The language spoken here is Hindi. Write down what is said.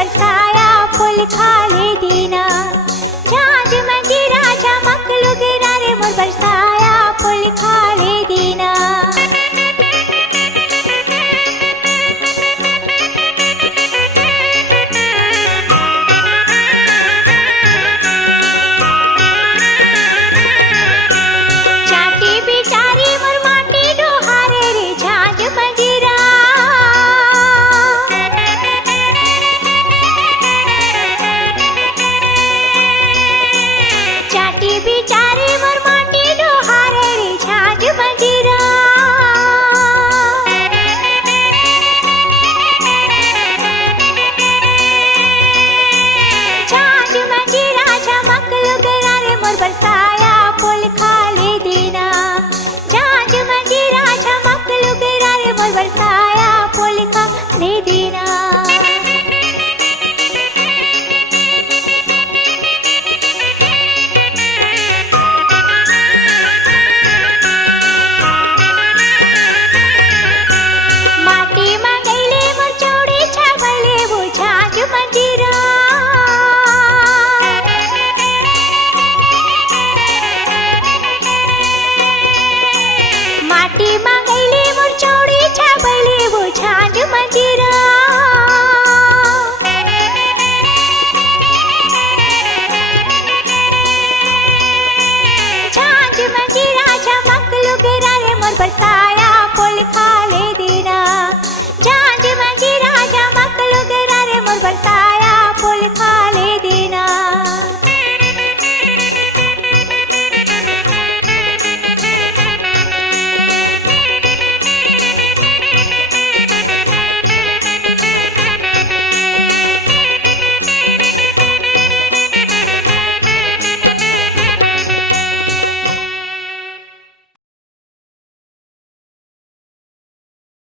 बरसाया फूल खाले दीना। झांझ मंजीरा चमक लुगरा रे मोर बरसाया फूल खाले दीना। बरसाया फूल खाले दीना। झांझ मंजीरा चमक लुगरा रे मोर बरसाया फूल खाले दीना। माटी में गईले मोर चौड़ी छाबले वो झांझ मंजीरा। माटी में गईले मोर चौड़ी छाबले वो झांझ मंजीरा। झांझ मंजीरा चमक लुगरा रे मोर बरसाया फूल खाले दीना। झांझ मंजीरा चमक लुगरा रे मोर बरसाया